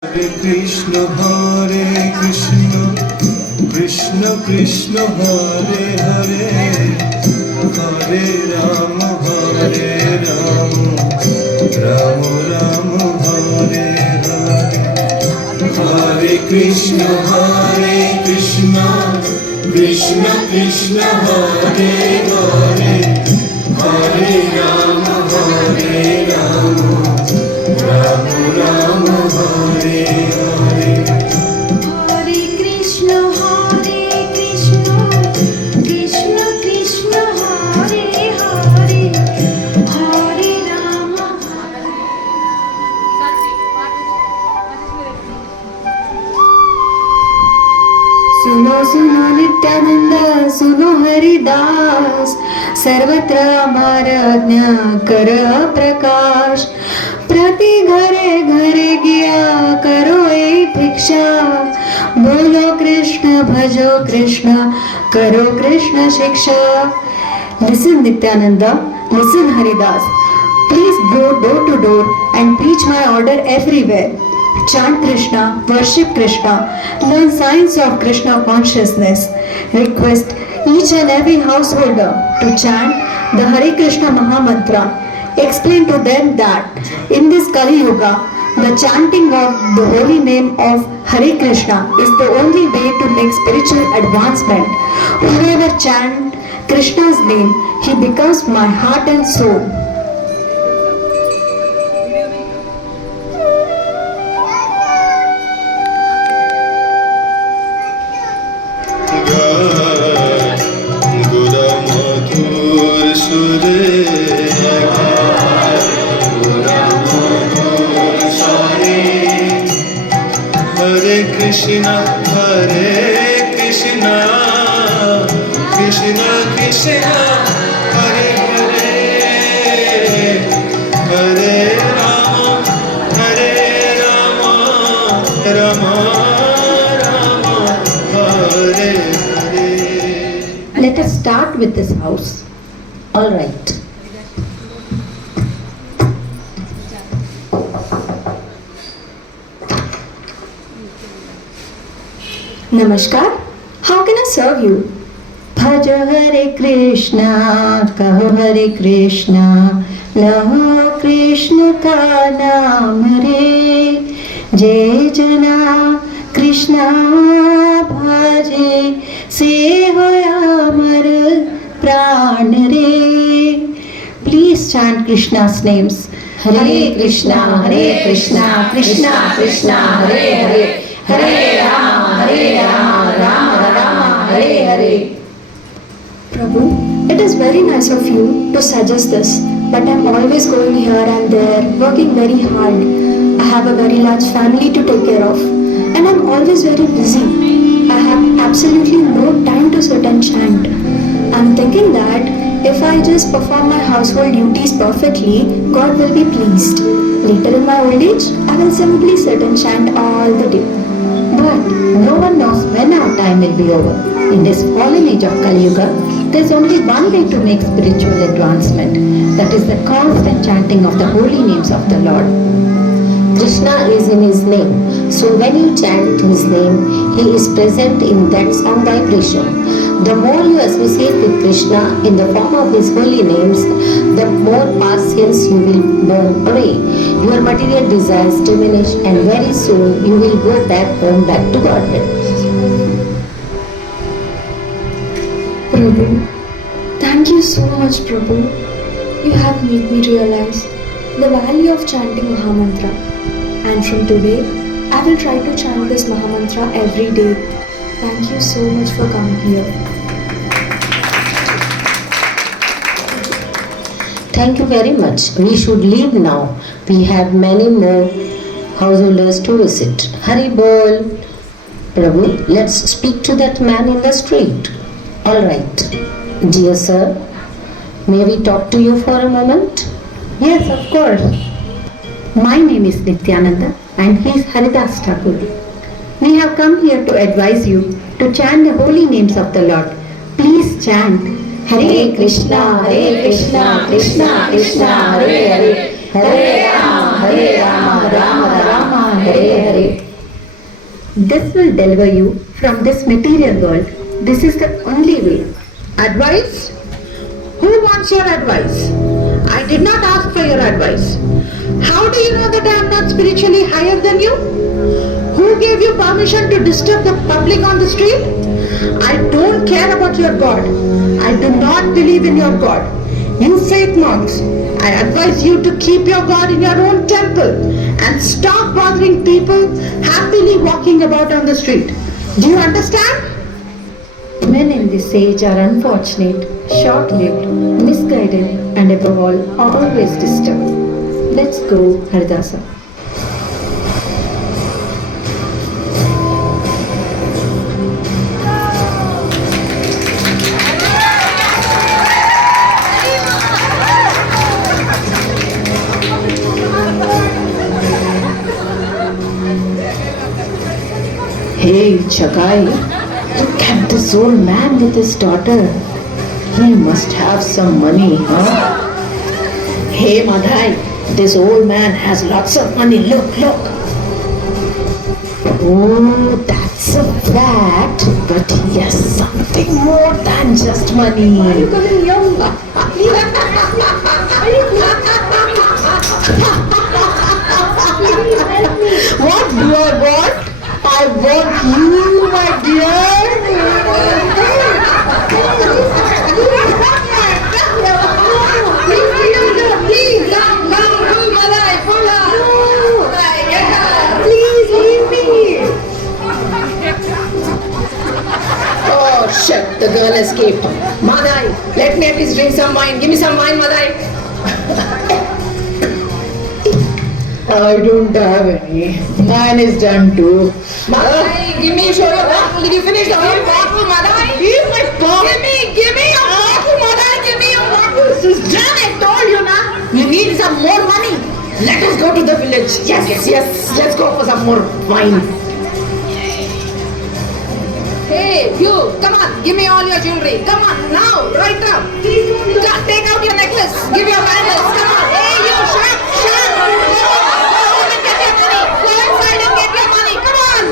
Hare Krishna, Krishna Krishna Hare Hare, Hare Rama, Rama Rama Hare Hare. Hare Krishna, Krishna Krishna Hare Hare, Hare Rama, Rama Rama Hare Hare. Hare Krishna, Krishna Krishna Hare Hare, Hare Rama. सुनो सुनो नित्यानंद, सुनो हरिदास, सर्वत्र हमारा ज्ञा कर प्रकाश. प्रति घरे घरे गया करो एक भिक्षा, बोलो कृष्ण भजो कृष्ण, करो कृष्ण शिक्षा. Listen Nityananda, listen Haridas. Please go door to door and preach my order everywhere. Chant Krishna, worship Krishna, learn science of Krishna consciousness. Request each and every householder to chant the Hare Krishna Mahamantra. Explain to them that in this Kali Yuga, the chanting of the holy name of Hare Krishna is the only way to make spiritual advancement. Whoever chants Krishna's name, he becomes my heart and soul. Hare Krishna, Krishna Krishna Hare Hare, Hare Rama, Rama Rama Hare Hare. Let us start with this house. All right. Namaskar. How can I serve you? Bhajo Hare Krishna, kaho Hare Krishna, laho Krishna ka naam re. Jai jana Krishna bhaje, se hoya amar pran re. Please chant Krishna's names. Hare Krishna, Krishna Krishna, Hare Hare, Hare Rama, Rama Rama, Hare Hare. Prabhu, it is very nice of you to suggest this, but I'm always going here and there, working very hard. I have a very large family to take care of, and I'm always very busy. I have absolutely no time to sit and chant. I'm thinking that if I just perform my household duties perfectly, God will be pleased. Later in my old age, I will simply sit and chant all the day. But no one knows when our time will be over. In this fallen age of Kali Yuga, there is only one way to make spiritual advancement. That is the constant chanting of the holy names of the Lord. Krishna is in his name. So when you chant his name, he is present in that sound vibration. The more you associate with Krishna in the form of his holy names, the more past sins you will burn away. Your material desires diminish, and very soon you will go back home, back to Godhead. Prabhu, thank you so much, Prabhu. You have made me realize the value of chanting Mahamantra. And from today, I will try to chant this Mahamantra every day. Thank you so much for coming here. Thank you very much. We should leave now. We have many more householders to visit. Hari Bol. Prabhu, let's speak to that man in the street. All right. Dear sir, may we talk to you for a moment? Yes, of course. My name is Nityananda and he is Haridas Thakur. We have come here to advise you to chant the holy names of the Lord. Please chant Hare Krishna, Krishna Krishna, Hare Hare, Hare Rama, Rama Rama, Hare Hare. This will deliver you from this material world. This is the only way. Advice? Who wants your advice? I did not ask for your advice. How do you know that I am not spiritually higher than you? Who gave you permission to disturb the public on the street? I don't care about your God. I do not believe in your God. You faith monks, I advise you to keep your God in your own temple and stop bothering people happily walking about on the street. Do you understand? Men in this age are unfortunate, short-lived, misguided, and above all, always disturbed. Let's go, Haridasa. Hey, Chagai, look at this old man with his daughter. He must have some money, huh? Hey, Madhai, this old man has lots of money. Look, look. Oh, that's a fact. But he has something more than just money. What do I want? I want you, my dear. Please leave me. Oh shit, the girl escaped. Madai, let me at least drink some wine. Give me some wine, Madai. I don't have any. Mine is done too. Madai, give me show your bottle. Did you finish the whole bottle, Madai? Give my bottle. Give me your bottle, Madai. Give me your bottle. This is done. I told you, na. You need some more money. Let us go to the village. Yes. Let's go for some more wine. Hey, you, come on, give me all your jewelry. Come on, now, right now. Take out your necklace. Give your bangles. Come on. Hey, you, shut. Go home and get your money. Go inside and get your money. Come on.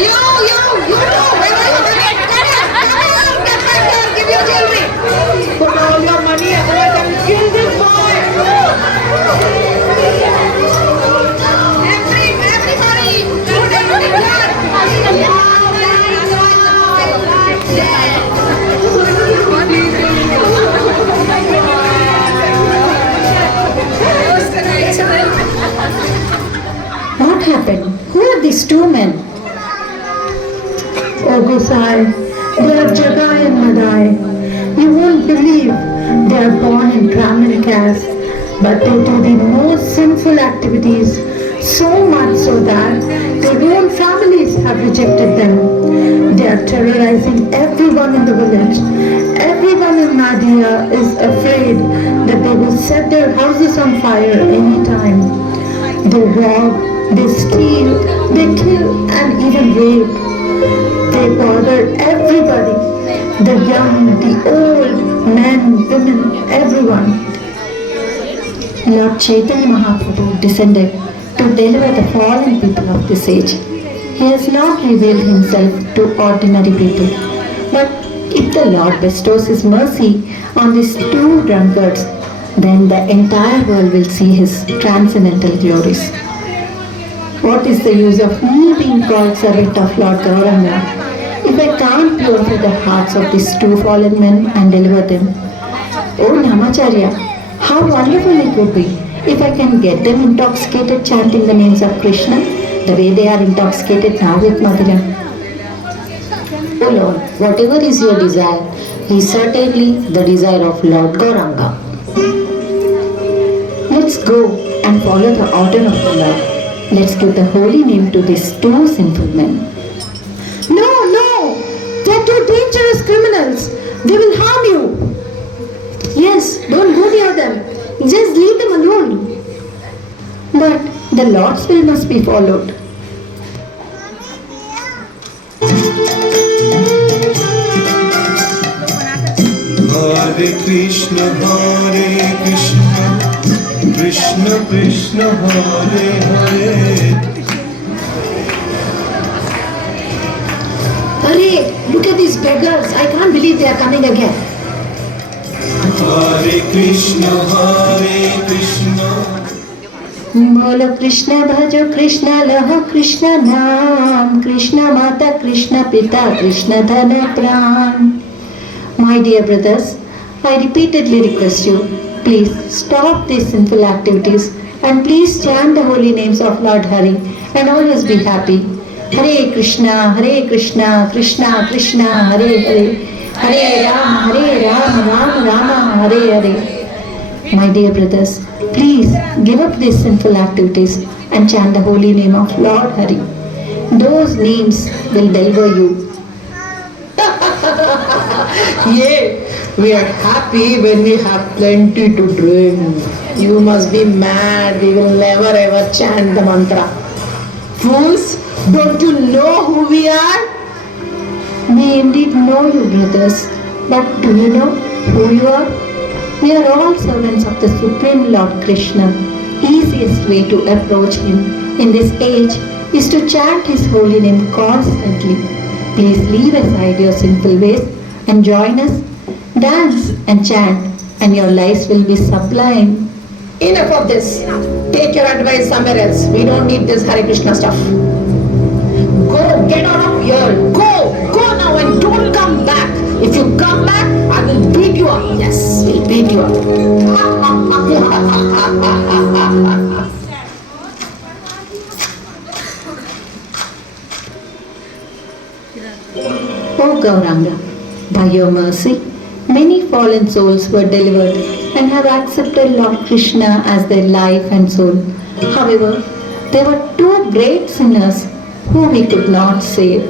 You, where are you going? Come on, get back here. Give your jewelry. Put all your money, otherwise I will kill this boy. Everybody, put everything here. What happened? Who are these two men? Oh, Gosai, they are Jagai and Madai. You won't believe they are born in Brahmin caste, but they do the most sinful activities, so much so that their own families have rejected them. They are terrorizing everyone in the village. Everyone in Nadia is afraid that they will set their houses on fire any time. They rob, they steal, they kill and even rape. They bother everybody, the young, the old, men, women, everyone. Lord Chaitanya Mahaprabhu descended to deliver the fallen people of this age. He has not revealed himself to ordinary people. But if the Lord bestows his mercy on these two drunkards, then the entire world will see his transcendental glories. What is the use of me being called servant of Lord Gauranga if I can't purify the hearts of these two fallen men and deliver them? Oh Namacharya, how wonderful it would be if I can get them intoxicated chanting the names of Krishna the way they are intoxicated now with Madhura. Oh Lord, whatever is your desire is certainly the desire of Lord Gauranga. Let's go and follow the order of the Lord. Let's give the holy name to these two sinful men. No, they're two dangerous criminals. They will harm you. Yes, don't go near them. Just leave them alone. But the Lord's will must be followed. Hare Krishna, Krishna Krishna, Hare Hare, Hurry, look at these beggars. I can't believe they are coming again. Hare Krishna, Hare Krishna. बोलो कृष्ण भजो कृष्ण लहो कृष्ण नाम, कृष्ण माता कृष्ण पिता कृष्ण धन प्राण. My dear brothers, I repeatedly request you, please stop these sinful activities and please chant the holy names of Lord Hari and always be happy. Hare Krishna, Krishna Krishna, Hare Hare, Hare Ram, Ram Rama, Hare Hare. My dear brothers, please give up these sinful activities and chant the holy name of Lord Hari. Those names will deliver you. Yay! We are happy when we have plenty to drink. You must be mad. We will never ever chant the mantra. Fools, don't you know who we are? We indeed know you, brothers, but do you know who you are? We are all servants of the Supreme Lord Krishna. Easiest way to approach him in this age is to chant his holy name constantly. Please leave aside your sinful ways and join us, dance and chant, and your lives will be sublime. Enough of this. Take your advice somewhere else. We don't need this Hare Krishna stuff. Go, get out of here. Go now and don't come back. If you come back, I will beat you up. Yes, we'll beat you up. O Gauranga, by your mercy, many fallen souls were delivered and have accepted Lord Krishna as their life and soul. However, there were two great sinners who we could not save.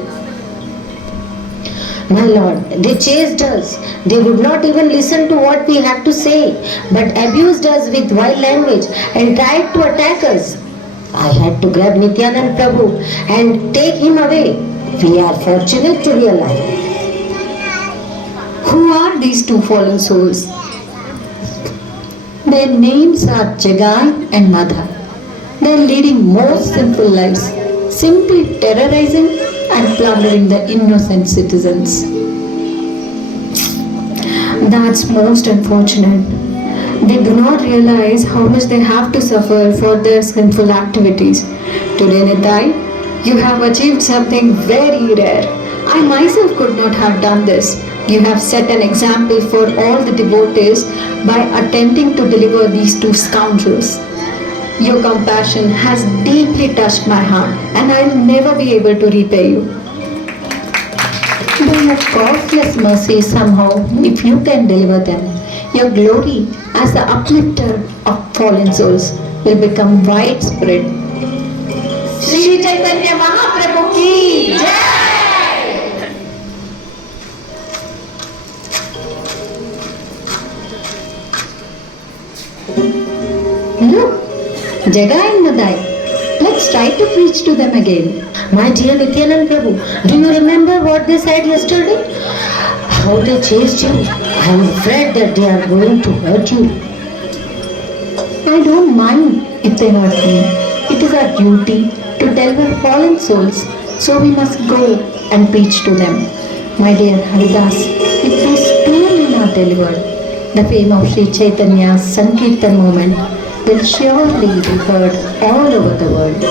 My lord, they chased us. They would not even listen to what we had to say, but abused us with vile language and tried to attack us. I had to grab Nityanand Prabhu and take him away. We are fortunate to be alive. Who are these two fallen souls? Their names are Jagai and Madha. They are leading most sinful lives, simply terrorizing and plundering the innocent citizens. That's most unfortunate. They do not realize how much they have to suffer for their sinful activities. Today, Nitai, you have achieved something very rare. I myself could not have done this. You have set an example for all the devotees by attempting to deliver these two scoundrels. Your compassion has deeply touched my heart, and I will never be able to repay you. By your causeless mercy somehow, if you can deliver them, your glory as the uplifter of fallen souls will become widespread. Shri Chaitanya Mahaprabhu ki Jai! Look, Jagai and Madai. Let's try to preach to them again. My dear Nityanand Prabhu, do you remember what they said yesterday? How they chased you. I am afraid that they are going to hurt you. I don't mind if they hurt me. It is our duty to deliver fallen souls, so we must go and preach to them. My dear Haridas, if these two men are delivered, the fame of Sri Chaitanya's Sankirtan movement will surely be heard all over the world.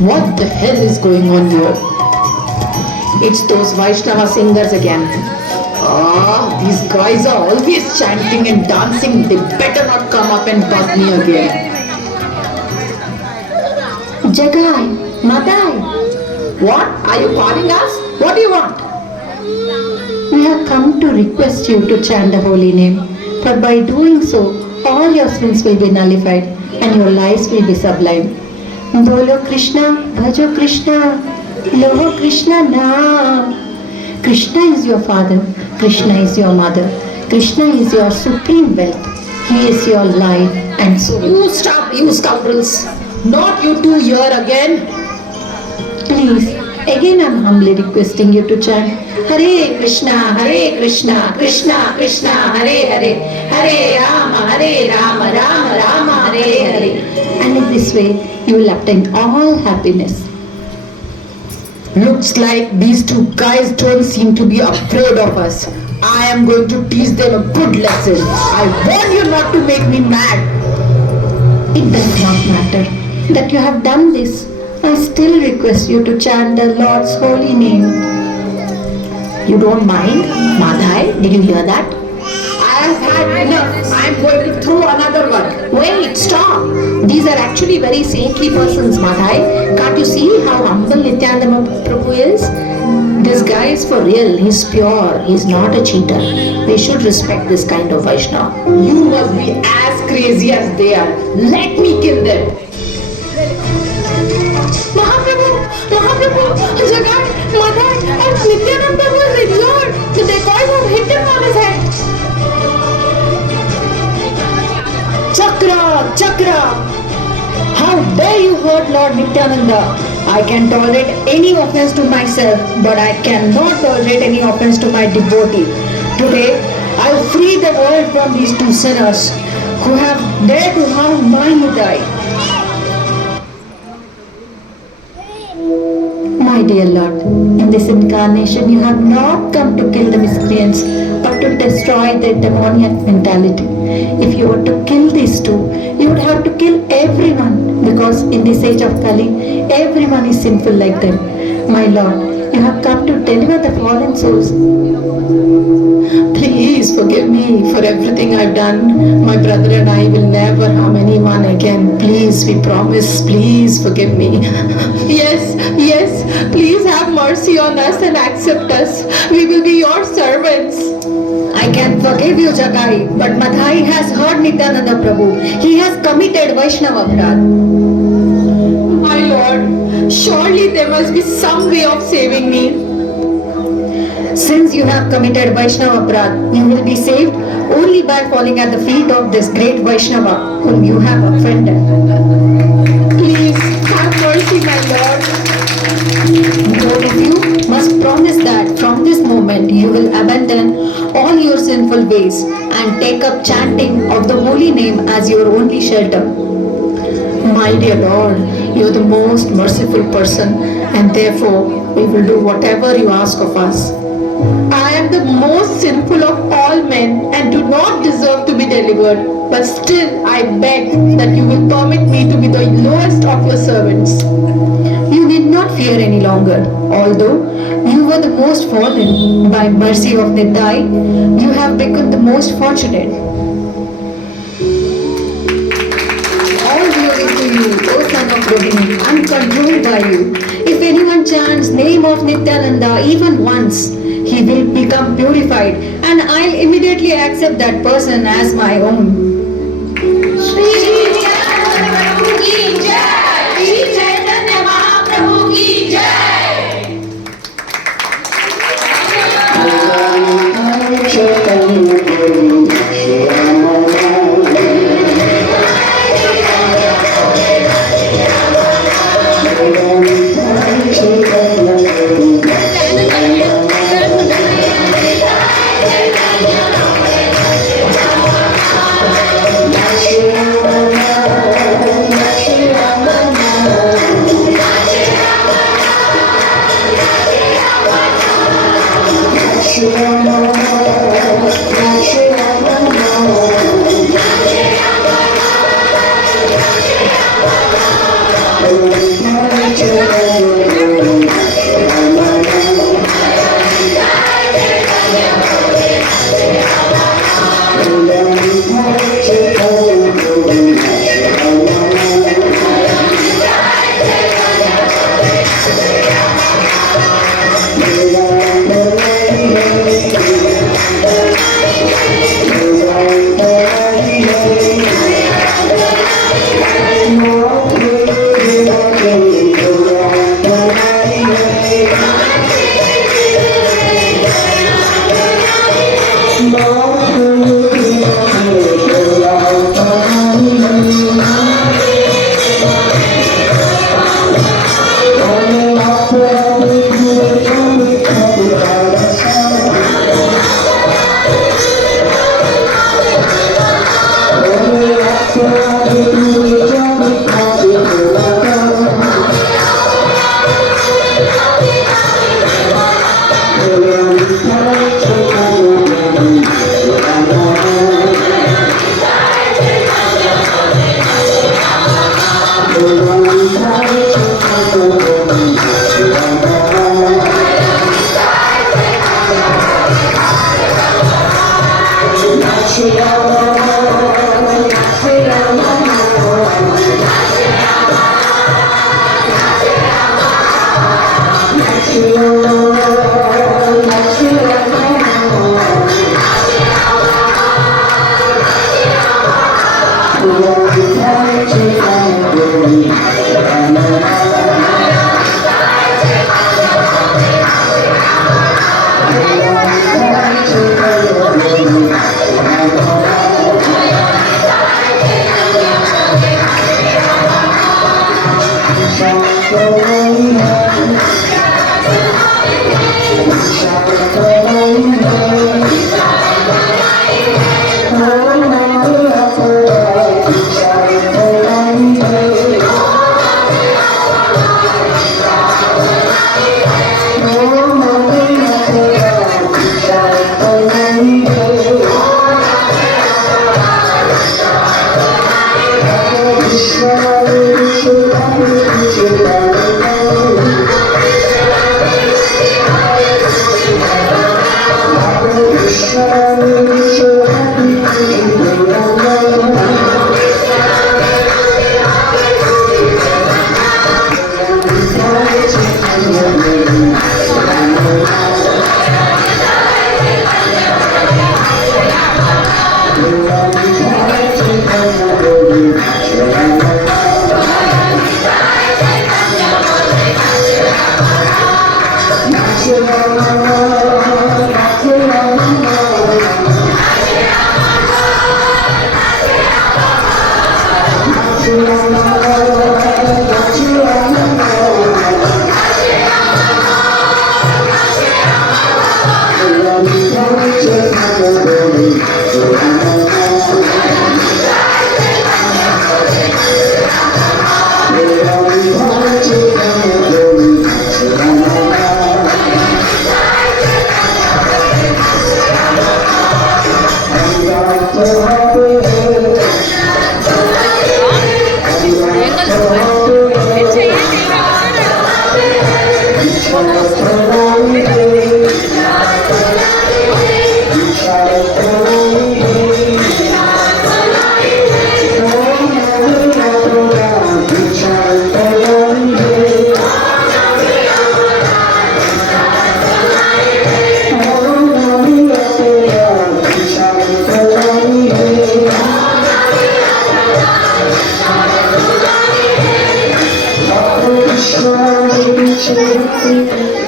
What the hell is going on here? It's those Vaishnava singers again. These guys are always chanting and dancing. They better not come up and bug me again. Jagai, Madai, What? Are you calling us? What do you want? we have come to request you to chant the holy name, for by doing so, all your sins will be nullified and your lives will be sublime. Bolo Krishna, Bhajo Krishna, Loho Krishna Naam. Krishna is your father, Krishna is your mother, Krishna is your supreme wealth. He is your life and soul. You stop, you scoundrels. Not you two here again. Please, again I'm humbly requesting you to chant Hare Krishna, Krishna Krishna, Hare Hare, Hare Rama, Rama Rama, Hare Hare. And in this way, you will obtain all happiness. Looks like these two guys don't seem to be afraid of us. I am going to teach them a good lesson. I warn you not to make me mad. It does not matter that you have done this. I still request you to chant the Lord's holy name. You don't mind? Madhai, did you hear that? I have had enough. I am going to throw another one. Wait, stop. These are actually very saintly persons, Madhai. Can't you see how humble Nityananda Prabhu is? This guy is for real. He's pure. He's not a cheater. We should respect this kind of Vaishnava. You must be as crazy as they are. Let me kill them. Mahaprabhu, Jagai, Madhai, and Nityananda was injured. The decoys have hit him on his head. Chakra! How dare you hurt Lord Nityananda? I can tolerate any offense to myself, but I cannot tolerate any offense to my devotee. Today, I will free the world from these two sinners who have dared to harm my Nitai. My dear Lord, in this incarnation you have not come to kill the miscreants, but to destroy their demoniac mentality. If you were to kill these two, you would have to kill everyone, because in this age of Kali, everyone is sinful like them. My Lord, you have come to deliver the fallen souls. Please forgive me for everything I've done. My brother and I will never harm anyone again. Please, we promise. Please forgive me. Yes, please have mercy on us and accept us. We will be your servants. I can forgive you, Jagai, but Madhai has hurt Nityananda Prabhu. He has committed Vaishnava Aparadh. My Lord, surely there must be some way of saving me. Since you have committed Vaishnava Aparadh, you will be saved only by falling at the feet of this great Vaishnava whom you have offended. Please have mercy, my Lord. Both of you must promise that from this moment you will abandon all your sinful ways and take up chanting of the holy name as your only shelter. My dear Lord, you are the most merciful person, and therefore we will do whatever you ask of us. I am the most sinful of all men and do not deserve to be delivered, but still I beg that you will permit me to be the lowest of your servants. You need not fear any longer. Although you were the most fallen, by mercy of Nitai, you have become the most fortunate. All glory to you, O son of Rohini. I am controlled by you. If anyone chants name of Nityananda even once, he will become purified, and I'll immediately accept that person as my own. Krishna